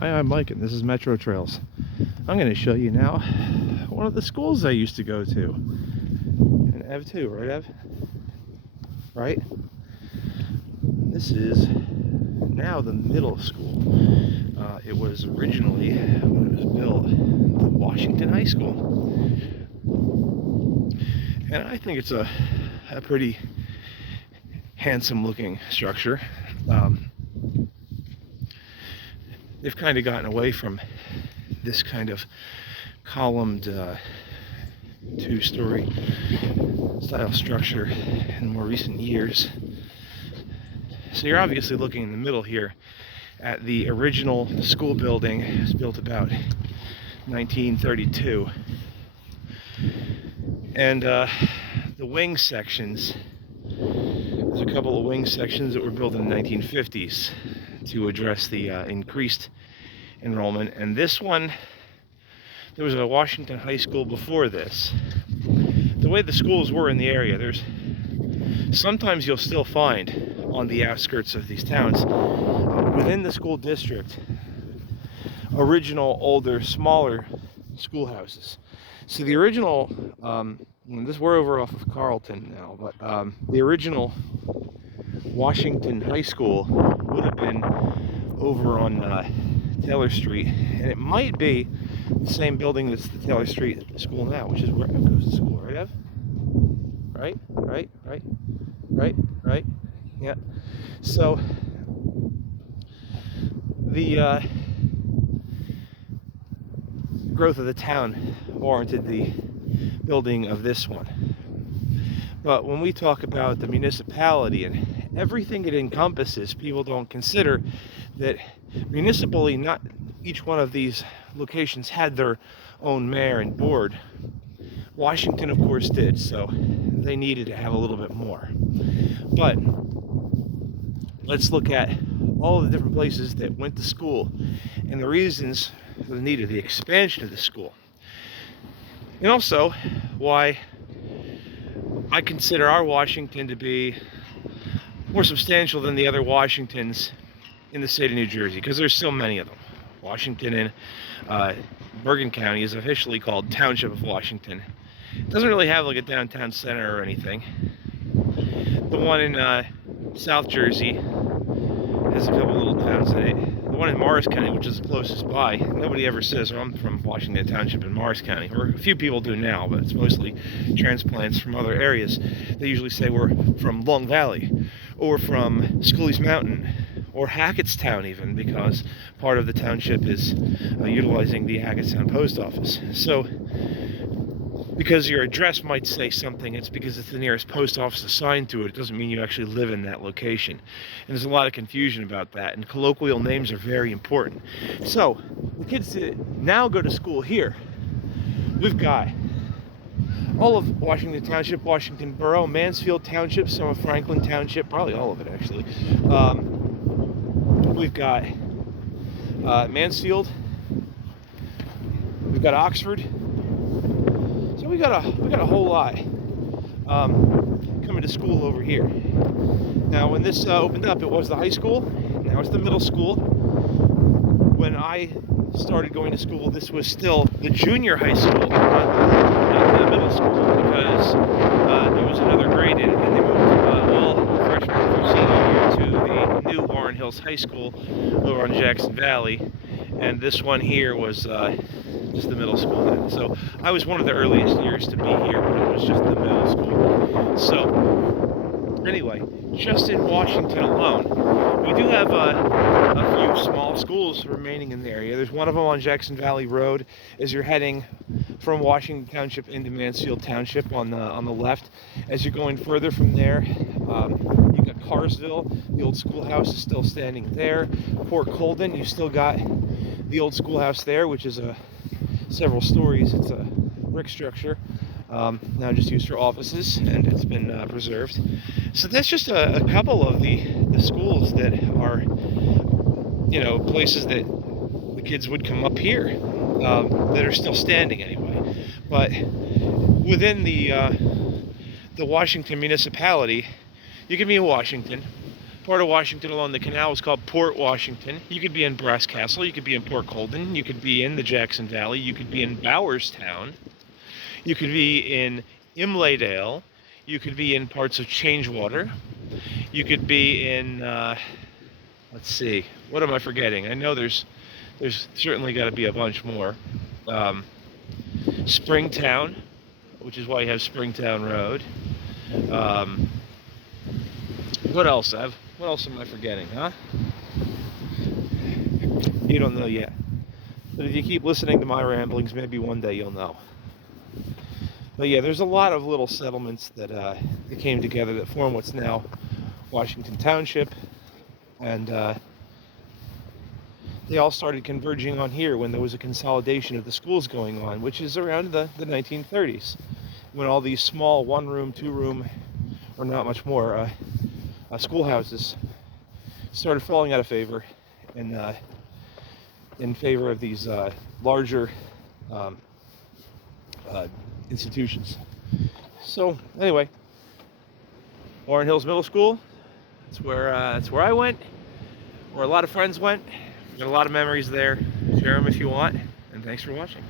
Hi, I'm Mike, and this is Metro Trails. I'm going to show you now one of the schools I used to go to. And Ev too, right, Ev? Right? This is now the middle school. It was originally, when it was built, the Washington High School. And I think it's a pretty handsome looking structure. They've kind of gotten away from this kind of columned two-story style structure in more recent years. So you're obviously looking in the middle here at the original school building. It was built about 1932. And the wing sections, there's a couple of wing sections that were built in the 1950s to address the increased enrollment. And this one, there was a Washington High School before this. The way the schools were in the area, there's sometimes you'll still find on the outskirts of these towns, within the school district, original, older, smaller schoolhouses. So the original, we're over off of Carlton now, but the original Washington High School would have been over on Taylor Street, and it might be the same building that's the Taylor Street School now, which is where Ev goes to school, right, Ev? Right? Yeah. So the growth of the town warranted the building of this one. But when we talk about the municipality and everything it encompasses, people don't consider that municipally not each one of these locations had their own mayor and board. Washington, of course, did, so they needed to have a little bit more. But let's look at all the different places that went to school and the reasons for the need of the expansion of the school. And also why I consider our Washington to be more substantial than the other Washingtons in the state of New Jersey, because there's so many of them. Washington in Bergen County is officially called Township of Washington. It doesn't really have like a downtown center or anything. The one in South Jersey has a couple little towns in it. The one in Morris County, which is the closest by, nobody ever says, I'm from Washington Township in Morris County. Or a few people do now, but it's mostly transplants from other areas. They usually say we're from Long Valley, or from Schooley's Mountain, or Hackettstown even, because part of the township is utilizing the Hackettstown post office. So, because your address might say something, it's because it's the nearest post office assigned to it. It doesn't mean you actually live in that location. And there's a lot of confusion about that, and colloquial names are very important. So, the kids that now go to school here, we've got all of Washington Township, Washington Borough, Mansfield Township, some of Franklin Township, probably all of it actually. We've got Mansfield, we've got Oxford. So we got a whole lot coming to school over here. Now, when this opened up, it was the high school. Now it's the middle school. When I started going to school, this was still the junior high school, not the middle school, because there was another grade in it, and they moved all freshmen through senior year to the new Warren Hills High School over on Jackson Valley, and this one here was just the middle school then. So I was one of the earliest years to be here, but it was just the middle school. So anyway, just in Washington alone, we do have a few small schools remaining in the area. There's one of them on Jackson Valley Road as you're heading from Washington Township into Mansfield Township on the left. As you're going further from there, you've got Carsville. The old schoolhouse is still standing there. Port Colden, you've still got the old schoolhouse there, which is several stories. It's a brick structure, now just used for offices, and it's been preserved. So that's just a couple of the schools that are, places that the kids would come up here, that are still standing anyway. But within the Washington municipality, you can be in Washington, Part of Washington along the canal is called Port Washington. You could be in Brass Castle, you could be in Port Colden, you could be in the Jackson Valley, you could be in Bowerstown, you could be in Imlaydale, you could be in parts of Changewater, you could be in, let's see, what am I forgetting? I know there's certainly got to be a bunch more. Springtown, which is why you have Springtown Road. What else, Ev? What else am I forgetting, huh? You don't know yet. But if you keep listening to my ramblings, maybe one day you'll know. But yeah, there's a lot of little settlements that came together that form what's now Washington Township. And they all started converging on here when there was a consolidation of the schools going on, which is around the 1930s, when all these small one-room, two-room, or not much more, schoolhouses started falling out of favor and in favor of these larger institutions. So anyway, Warren Hills Middle School. That's where I went, where a lot of friends went. Got a lot of memories there. Share them if you want, and thanks for watching.